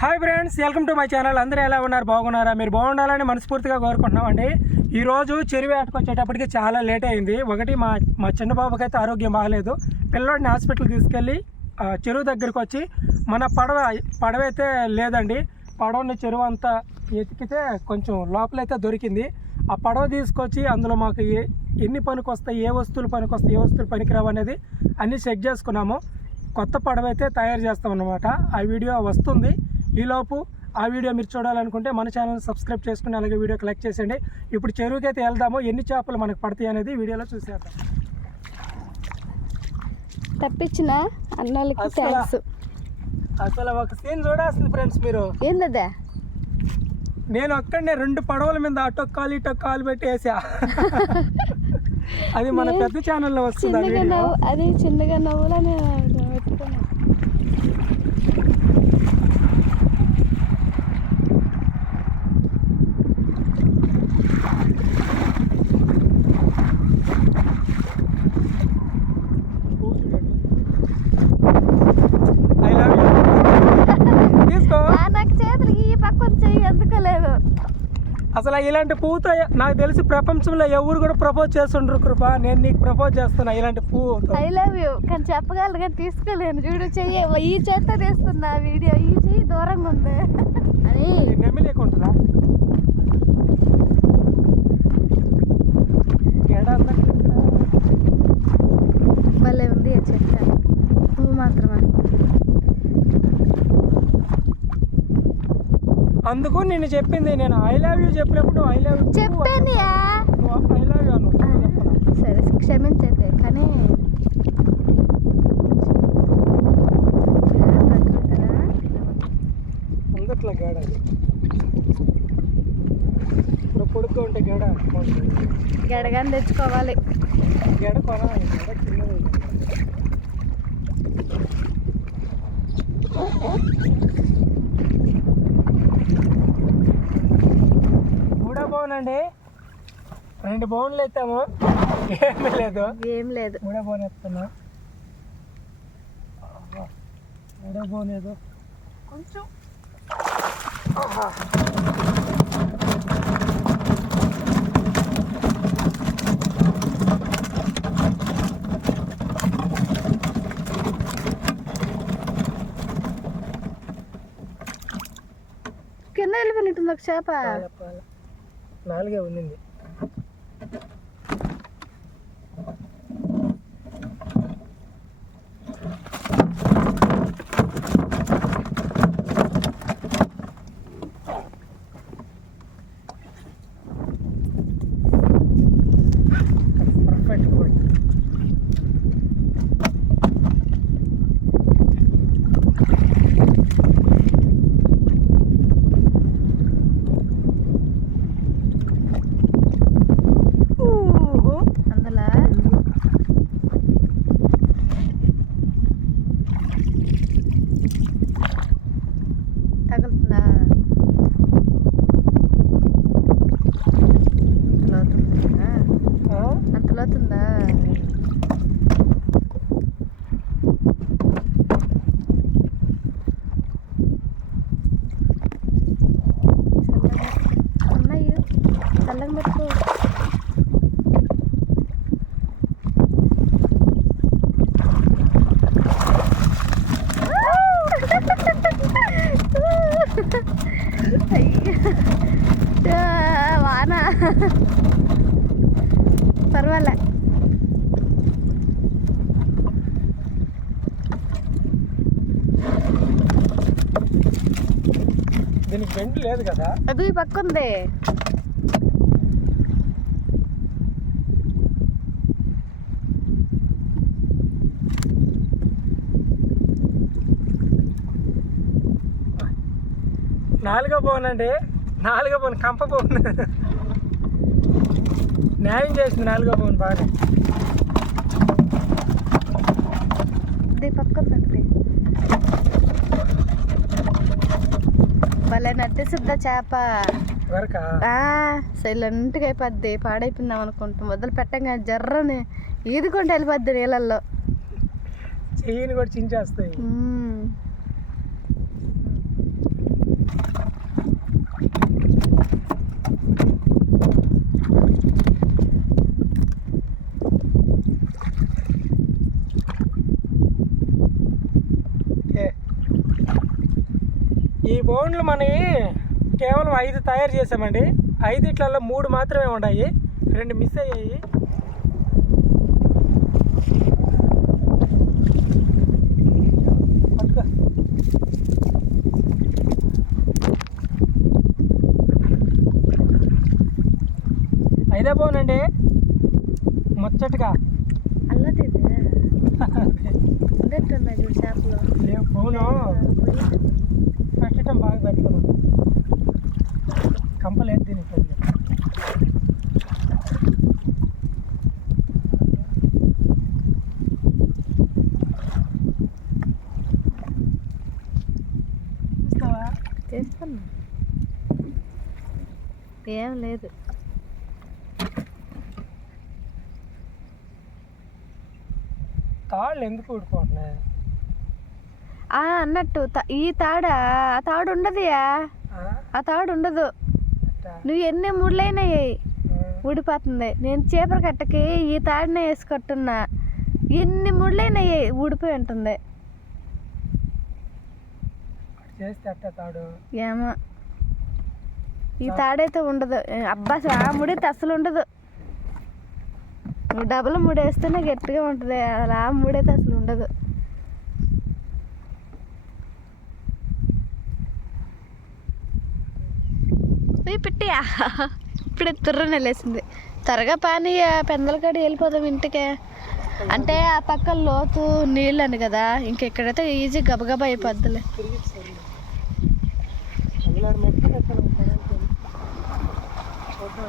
Hi friends welcome to my channel అందరూ ఎలా ఉన్నారు? బాగున్నారా? మీరు బాగుండాలని మనస్ఫూర్తిగా కోరుకుంటున్నామండి. ఈరోజు చెరువు వేటకొచ్చేటప్పటికి చాలా లేట్ అయింది. ఒకటి మా మా చిన్న బాబుకి అయితే ఆరోగ్యం బాగలేదు. పిల్లోడిని హాస్పిటల్కి తీసుకెళ్ళి ఆ, చెరువు దగ్గరికి వచ్చి మన పడవ పడవ అయితే లేదండి. పడవని చెరువు అంతా ఎతికితే కొంచెం లోపలైతే దొరికింది. ఆ పడవ తీసుకొచ్చి అందులో మాకు ఏ ఎన్ని పనికి వస్తాయి ఏ వస్తువులు పనికి వస్తాయి ఏ వస్తువులు పనికిరావు అనేది అన్నీ చెక్ చేసుకున్నాము. కొత్త పడవ అయితే తయారు చేస్తాం అన్నమాట ఆ వీడియో వస్తుంది. ఈలోపు ఆ వీడియో మీరు చూడాలనుకుంటే మన ఛానల్ సబ్స్క్రైబ్ చేసుకుని అలాగే వీడియోకి లైక్ చేసేయండి. ఇప్పుడు చెరువుకి అయితే వెళ్దాము. ఎన్ని చేపలు మనకు పడతాయి అనేది వీడియోలో చూసేద్దాం. తప్పించిన అన్నోళ్ళకి అసలు- థ్యాంక్స్ అసలు ఒక సీన్ చూడాల్సింది ఫ్రెండ్స్ మీరు. ఏందదే? నేను ఒక్కడనే రెండు పడవల మీద అటో కాలు ఇటో కాలు పెట్టి వేసా. అది మన పెద్ద ఛానల్లో వస్తుంది వీడియో. అది చిన్నగా నవ్వులని పెట్టుకున్నా I love you. తీసుకో ఆ, నాకు చేతులు ఈ పక్కన చెయ్యి ఎందుకోలేదు అసలు ఇలాంటి పువ్వుతో నాకు తెలిసి ప్రపంచంలో ఎవరు కూడా ప్రపోజ్ చేస్తుండ్రు కృప. నేను నీకు ప్రపోజ్ చేస్తున్నా ఇలాంటి పువ్వుతో ఐ లవ్ యూ కానీ చెప్పగలను కానీ తీసుకోలేను. చూడు చెయ్యి ఈ చేత తీస్తున్నా వీడియో. ఈ చెయ్యి దూరంగా ఉంది. అని అందరికి ఇక్కడ. భలే ఉంది ఆ చెట్టు. పువ్వు మాత్రమే? అందుకు నేను చెప్పింది నేను ఐ లవ్ యూ చెప్పినప్పుడు ఐ లవ్ యూ చెప్పానియా ఐ లవ్ యూ అను సరే క్షమించైతే కానీ అందట్లా గేడ ఇప్పుడు పొడుగ్గా ఉంటే గేడ? గడగాని తెచ్చుకోవాలి. గేడ కొనాలి గేడ చిన్నది మూడో బౌన్ అండి. రెండు బౌన్లు ఎత్తాము. ఏమీ లేదు. ఏం లేదు. మూడో బౌన్ ఎత్తున్నా. మూడో బౌన్ ఏదో. కొంచెం. కింద వెళ్ళిపోయినట్టుంది ఒక చేప. నాలుగే ఉండింది దీనికి బెండ్ లేదు కదా. అది ఈ పక్క ఉంది. నాలుగో బోన్ అండి. నాలుగో బోన్ కంప బోన్ న్యాయం చేసింది నాలుగో బోన్ బాగానే. భలే నట్టేసిద్దా చేప. సైలెంట్గా అయిపోద్ది పాడైపోయిందాం అనుకుంటాం. వదిలి పెట్టంగా జర్రని ఈదుకుంటూ వెళ్ళిపోద్ది నీళ్ళల్లో. చెయ్యిని కూడా చించేస్తాయి. బోన్లు మనవి కేవలం ఐదు తయారు చేసామండి ఐదిట్లలో మూడు మాత్రమే ఉన్నాయి రెండు మిస్ అయ్యాయి. ఐదే బోనండి ముచ్చటగా. అల్లది లేవు బోను. పెట్టడం బాగా పెట్టడం కంపలేదు దీనికి కొద్దిగా ఇస్తావా చేస్తున్నా ఏం లేదు తాళ్ళు ఎందుకు ఊడిపోతున్నాయి ఆ అన్నట్టు. ఈ తాడ? ఆ తాడు ఉండదుయా ఆ? తాడు ఉండదు? నువ్వు ఎన్ని ముళ్ళైనాయి. ఊడిపోతుంది. నేను చీపురు కట్టకి ఈ తాడునే వేసుకొట్టున్నా ఎన్ని ముళ్ళైనాయి? ఊడిపోయి ఉంటుంది. ఏమో. ఈ తాడైతే ఉండదు. అబ్బా ఆ ముడైతే అసలు ఉండదు. డబుల్ ముడి వేస్తేనే గట్టిగా ఉంటుంది. అలా ఆ ముడైతే అసలు ఉండదు. ఈ పెట్టియా? ఇప్పుడే తుర్రని వెళ్ళేసింది త్వరగా పాని పెందలకాడి వెళ్ళిపోదాం ఇంటికే. అంటే ఆ పక్క లోతు నీళ్ళు అని కదా ఇంకెక్కడైతే ఈజీ గబగబా అయిపోద్దిలే.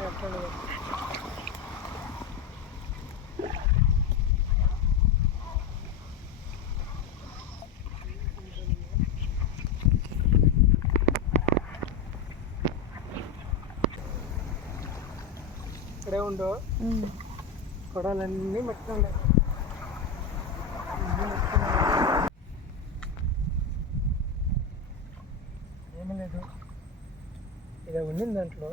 ఎక్కడ ఎక్కడ ఉన్నాయో. ఇక్కడే ఉండు ఏమీ లేదు. ఇదే ఉండింది దాంట్లో.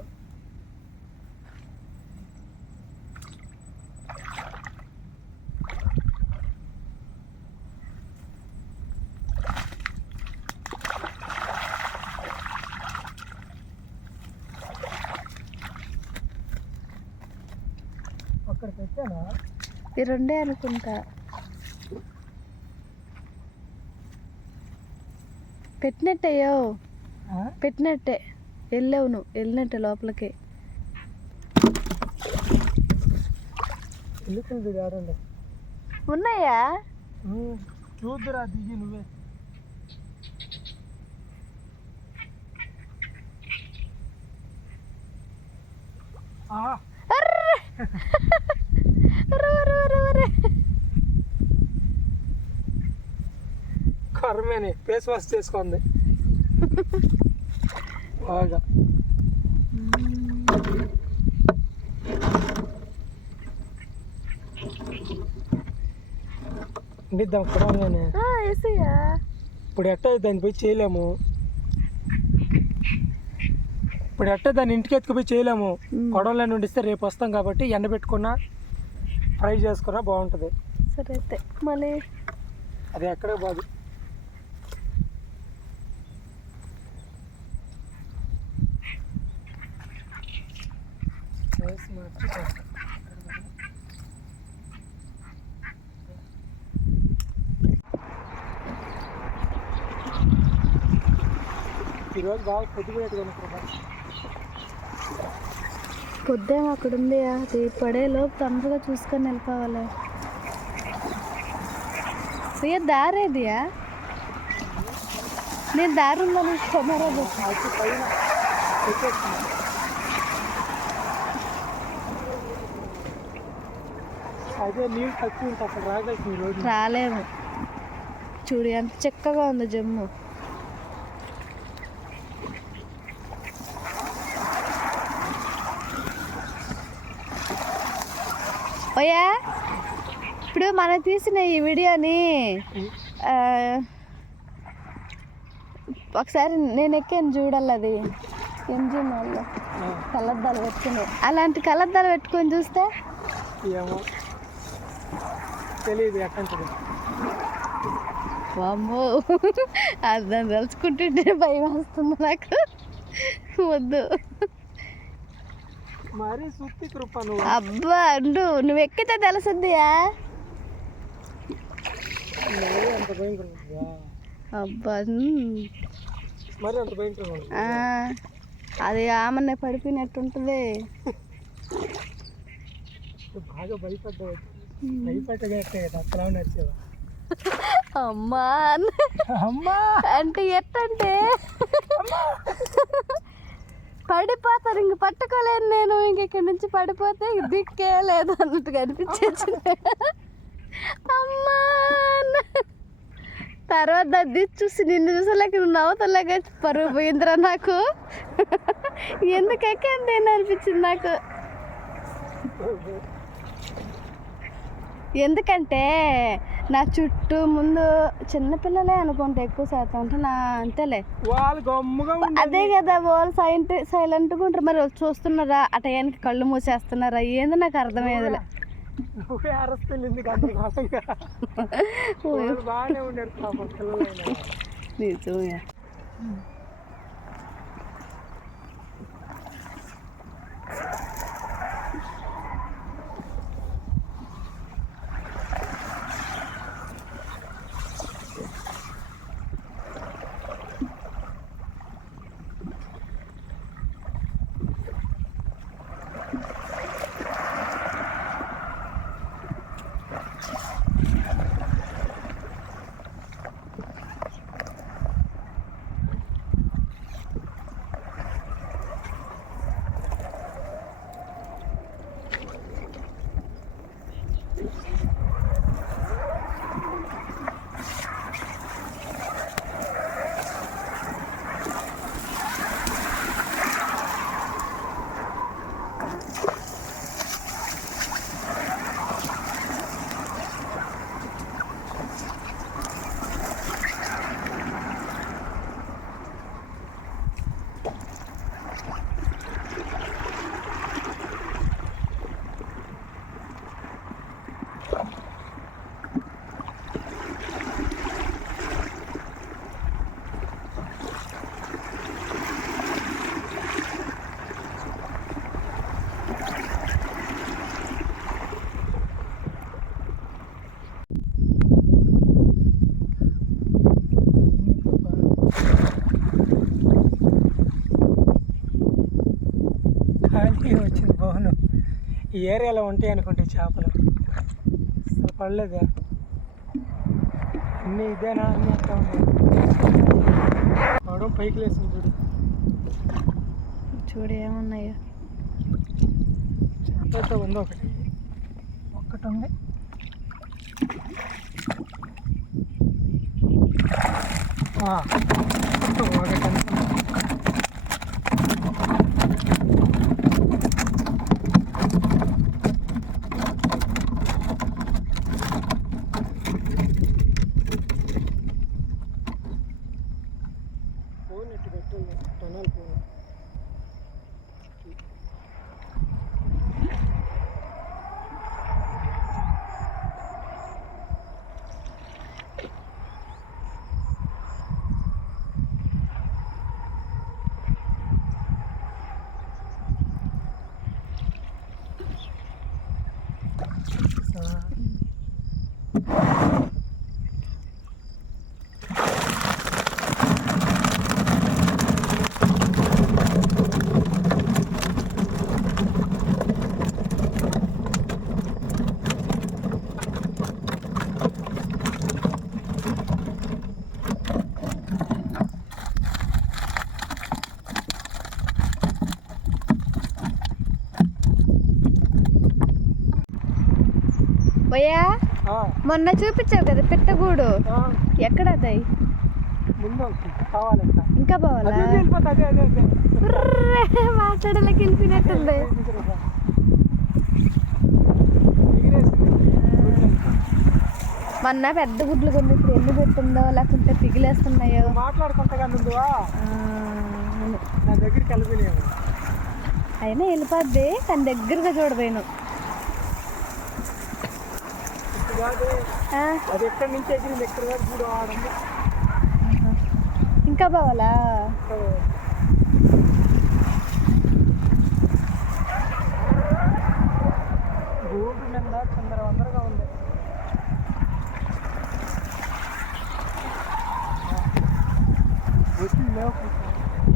ఈ రెండే అనుకుంటా. పెట్టినట్టేయో? పెట్టినట్టే. వెళ్ళావు నువ్వు వెళ్ళినట్టే లోపలికి. ఉన్నాయా? చూద్దురా దిగి నువ్వే. ఆ, ఫేస్ వాష్ చేసుకుంది. బాగా. ఆ, వేసేయ్యా ఇప్పుడు ఎట్ట దాన్ని పోయి చేయలేము. ఇప్పుడు ఎట్ట దాన్ని ఇంటికి ఎత్తుకుపోయి చేయలేము. నుండి ఇస్తే రేపు వస్తాం కాబట్టి ఎండబెట్టుకున్నా ఫ్రై చేసుకున్నా బాగుంటుంది. సరే అయితే మళ్ళీ. అది ఎక్కడే బాగు చేసి మార్చి. ఈరోజు బాగా పొద్దేం అక్కడ ఉంది అది పడే లోపు తొందరగా చూసుకొని వెళ్ళిపోవాలి. అయ్యా దారేదియా నేను దారి ఉందని కెమెరా పైన పెట్టేస్తున్నా. అదే నీళ్ళు తక్కువ ఉంటుంది అక్కడ రాగాల్సింది ఈ రోజు రాలేము. చూడు ఎంత చక్కగా ఉంది జమ్ము. ఓయా ఇప్పుడు మనం తీసిన ఈ వీడియోని ఒకసారి నేను ఎక్కాను చూడాలి అది. ఎంజీ మాల్లో. ఆ, కలద్దాలు పెట్టుకుని. అలాంటి కలద్దాలు పెట్టుకొని చూస్తే? ఏమో. తెలియదు వామ్మో. అది దాన్ని తలుచుకుంటుంటే భయం వస్తుంది నాకు. వద్దు. మరీ సుత్తి కృప నువ్వు. అబ్బా అండు నువ్వు ఎక్కితే తెలుసుద్దియా? మరీ అంత భయంకరంగా అబ్బా. మరి అంత భయంకరంగా అది ఆమెనే పడిపోయినట్టుంటుంది. బాగా భయపడ్డావు. అమ్మా. అమ్మా. అంటే ఎట్టంటే? పడిపోతాను ఇంక పట్టుకోలేను నేను ఇంక ఇక్కడి నుంచి పడిపోతే దిక్కే లేదు అన్నట్టుగా అనిపించేసింది అమ్మా. తర్వాత అది చూసి నిన్ను చూసలేక నువ్వు నవ్వుతలేక పరువు పోయిందిరా నాకు. ఎందుకు ఎక్కాను నేను అనిపించింది నాకు. ఎందుకంటే నా చుట్టూ ముందు చిన్నపిల్లలే అనుకుంటా ఎక్కువ శాతం. అంటే నా అంతేలే. అదే కదా వాళ్ళు సైలెంట్ సైలెంట్గా ఉంటారు. మరి వాళ్ళు చూస్తున్నారా? ఆ టయానికి కళ్ళు మూసేస్తున్నారా? ఏంది నాకు అర్థమయ్యేదిలే నువ్వే ఈ ఏరియాలో ఉంటాయి అనుకుంటే చేపలు. అసలు పడలేదా. అన్నీ ఇదేనా? అన్నీ అట్లా ఉన్నాయి. పడవ పైకి లేసింది చూడు. చూడు ఏమున్నాయో. చేప అయితే ఉంది ఒకటి. ఒక్కటి ఉంది ఒకటి అనుకున్నా. ఫోన్ ఎట్టు పెట్టాలి టనల్ ఫోన్ ఆ, మొన్న చూపించావు కదా పెట్టగూడు. ఎక్కడ అది? ఇంకా. పోవాలా? మాట్లాడలేక వెళ్ళిపోయినట్టుంది మొన్న పెద్ద గుడ్లు కొన్ని ఇప్పుడు ఎన్ని పెట్టిందో లేకుంటే పిగిలేస్తున్నాయో మాట్లాడుకుంటా. నా దగ్గరికి అయినా వెళ్ళిపోద్ది కానీ దగ్గరగా చూడబోయాను అది ఎక్కడి నుంచి ఎగిరింది ఎక్కడి వరకు ఆడండి. ఇంకా పోవాలా గూడు నిండా చిందర వందరగా ఉంది.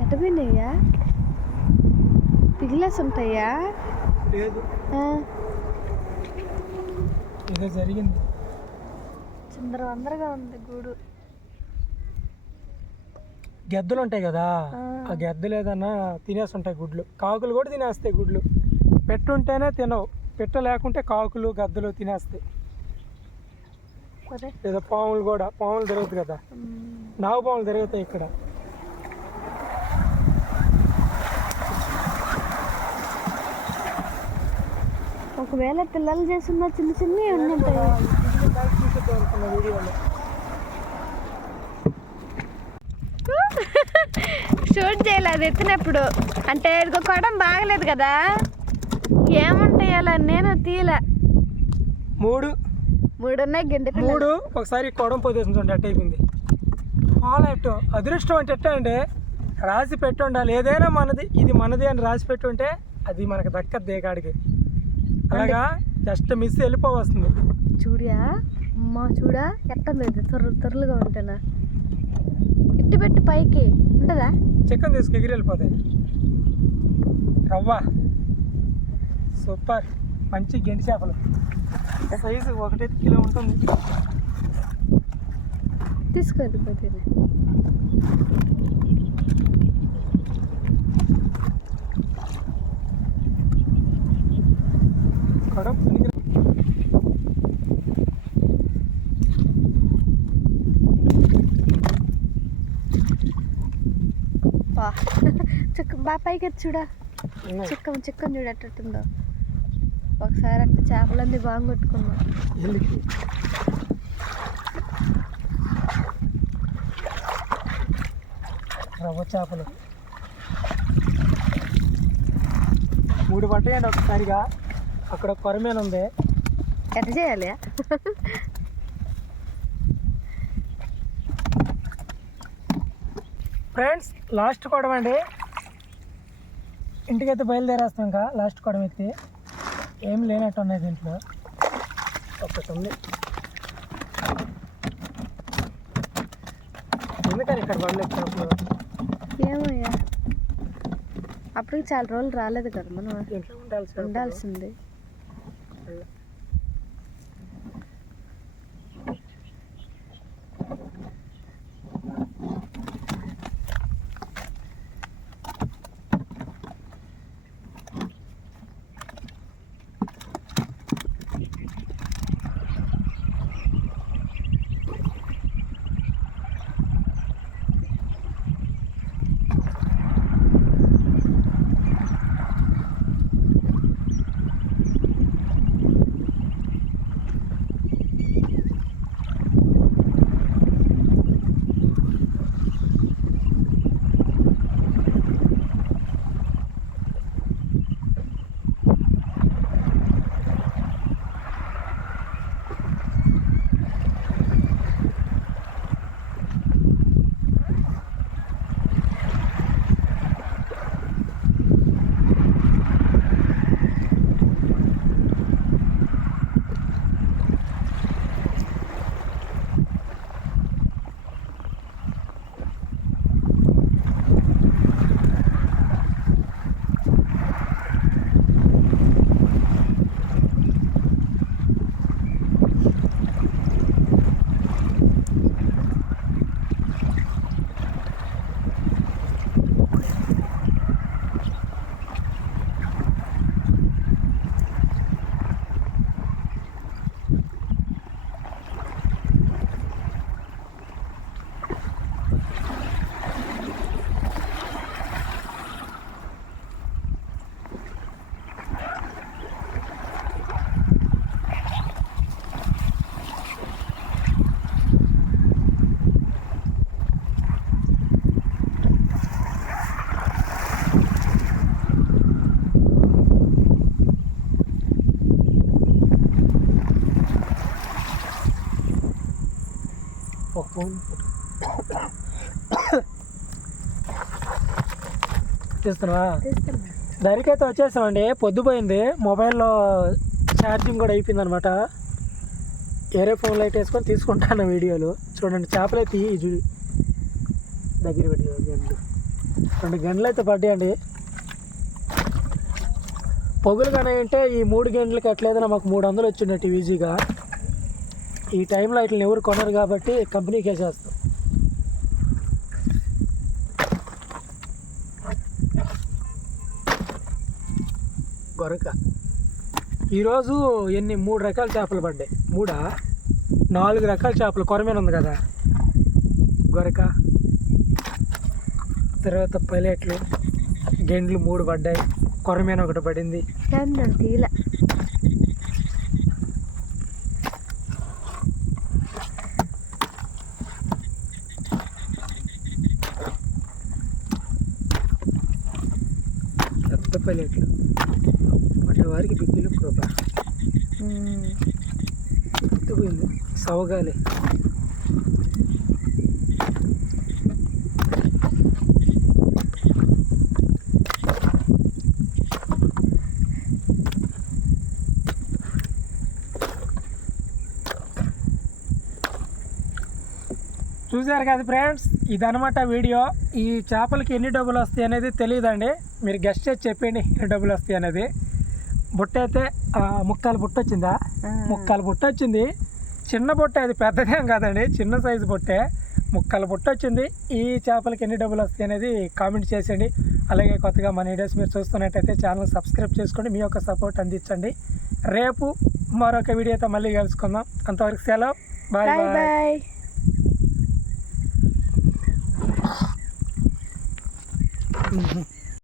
ఎటపోయినాయ్యా పిగిలేసి ఉంటాయా లేదు ఏదో జరిగింది. చిందర వందరగా ఉంది గూడు. గెద్దలు ఉంటాయి కదా ఆ. గెద్దలు ఏదన్నా తినేసి ఉంటాయి గుడ్లు. కాకులు కూడా తినేస్తాయి గుడ్లు. పెట్టుంటేనే తినవు. పెట్ట లేకుంటే కాకులు గద్దలు తినేస్తాయి. లేదా పాములు కూడా పాములు తిరుగుతాయి కదా. నాగు పాములు తిరుగుతాయి ఇక్కడ. ఒకవేళ పిల్లలు చేసిన చిన్న చిన్నవి ఉండి ఉంటాయి? వీడియోలో షూట్ చేయలేదు ఎత్తినప్పుడు. అంటే ఇదిగో కొడం బాగలేదు కదా? ఏముంటాయి అలా? నేను తీయలే. మూడు. మూడు ఉన్నాయి గిండి మూడు. ఒకసారి కొడం పోతేసింది చూడండి అట్ట అయిపోయింది. పాలెట్టు అదృష్టం అంటే ఎట్టా అంటే రాసి పెట్టి ఉండాలి ఏదైనా మనది ఇది మనది అని రాసి పెట్టుంటే అది మనకు దక్కదు దేకాడికి అలాగా జస్ట్ మిస్ వెళ్ళిపోవస్తుంది చూడియా? అమ్మా చూడా? ఎట్టంది ఇది తొర్రు తొర్రులుగా ఉంటానా? ఇట్టి పెట్టి పైకి. ఉంటుందా? చికెన్ తీసుకు ఎగిరి వెళ్ళిపోతాయి రవ్వ. సూపర్. మంచి గెంటి చేపలు. సైజు ఒకటి కిలో ఉంటుంది. తీసుకో బా. చిక్క బా పైకి ఎత్తి చూడా. చిక్కం చిక్కం చూడేటట్టుందో. ఒకసారి అక్కడ చేపలన్నీ బాగా కొట్టుకున్నాం. రవ్వ చేపలు. మూడు పట్టాయండి ఒకసారిగా. అక్కడ కొరమేన ఉంది. ఎట్ట చేయాలి? ఫ్రెండ్స్ లాస్ట్ కొడం అండి. ఇంటికైతే బయలుదేరేస్తాం ఇంకా లాస్ట్ కొడం ఎత్తి ఏం లేనట్టు ఉన్నాయి దీంట్లో. ఒకటి ఉంది. ఎందుకని ఇక్కడ పడలేదు చేపలు ఏమయ్యా? అప్పటికి చాలా రోజులు రాలేదు కదా మనం. ఉండాల్సింది. ఒక తీస్తున్నావా? దానికైతే వచ్చేసామండి. పొద్దుపోయింది. మొబైల్లో ఛార్జింగ్ కూడా అయిపోయింది అనమాట వేరే ఫోన్ లైట్ వేసుకొని తీసుకుంటాను వీడియోలు. చూడండి చేపలు అయితే ఈ చూడు దగ్గర పెట్టి గంటలు. రెండు గంటలు అయితే పడ్డాయండి. పొగులు కానీ అంటే ఈ మూడు గంటలకి ఎట్లేదన్నా మాకు మూడు వందలు వచ్చిండట్టు ఈజీగా. ఈ టైంలో ఇట్లా ఎవరు కొనరు కాబట్టి కంపెనీకి వేసేస్తాం గొరక ఈరోజు ఎన్ని? మూడు రకాల చేపలు పడ్డాయి. మూడా? నాలుగు రకాల చేపలు కొరమీన ఉంది కదా. గొరక తర్వాత పైలెట్లు గెండ్లు మూడు పడ్డాయి. కొరమీన ఒకటి పడింది తీల పెద్ద పైలెట్లు పడ్డవారికి బిగ్గిలు కృప ఎత్తుపోయింది సవగాలి చూసారు కదా ఫ్రెండ్స్? ఇదనమాట వీడియో. ఈ చేపలకి ఎన్ని డబ్బులు వస్తాయి అనేది తెలియదండి మీరు గెస్ట్ చేసి చెప్పండి ఎన్ని డబ్బులు వస్తాయి అనేది. బుట్ట అయితే ముక్కాలు బుట్ట వచ్చిందా ముక్కాలు బుట్ట వచ్చింది చిన్న బుట్ట అది పెద్దదేం కాదండి చిన్న సైజు బుట్టే. ముక్కలు బుట్ట వచ్చింది. ఈ చేపలకి ఎన్ని డబ్బులు వస్తాయి అనేది కామెంట్ చేసేయండి. అలాగే కొత్తగా మన వీడియోస్ మీరు చూస్తున్నట్టయితే ఛానల్ సబ్స్క్రైబ్ చేసుకోండి మీ యొక్క సపోర్ట్ అందించండి. రేపు మరొక వీడియోతో మళ్ళీ కలుసుకుందాం. అంతవరకు సెలవు. Bye bye Mhm.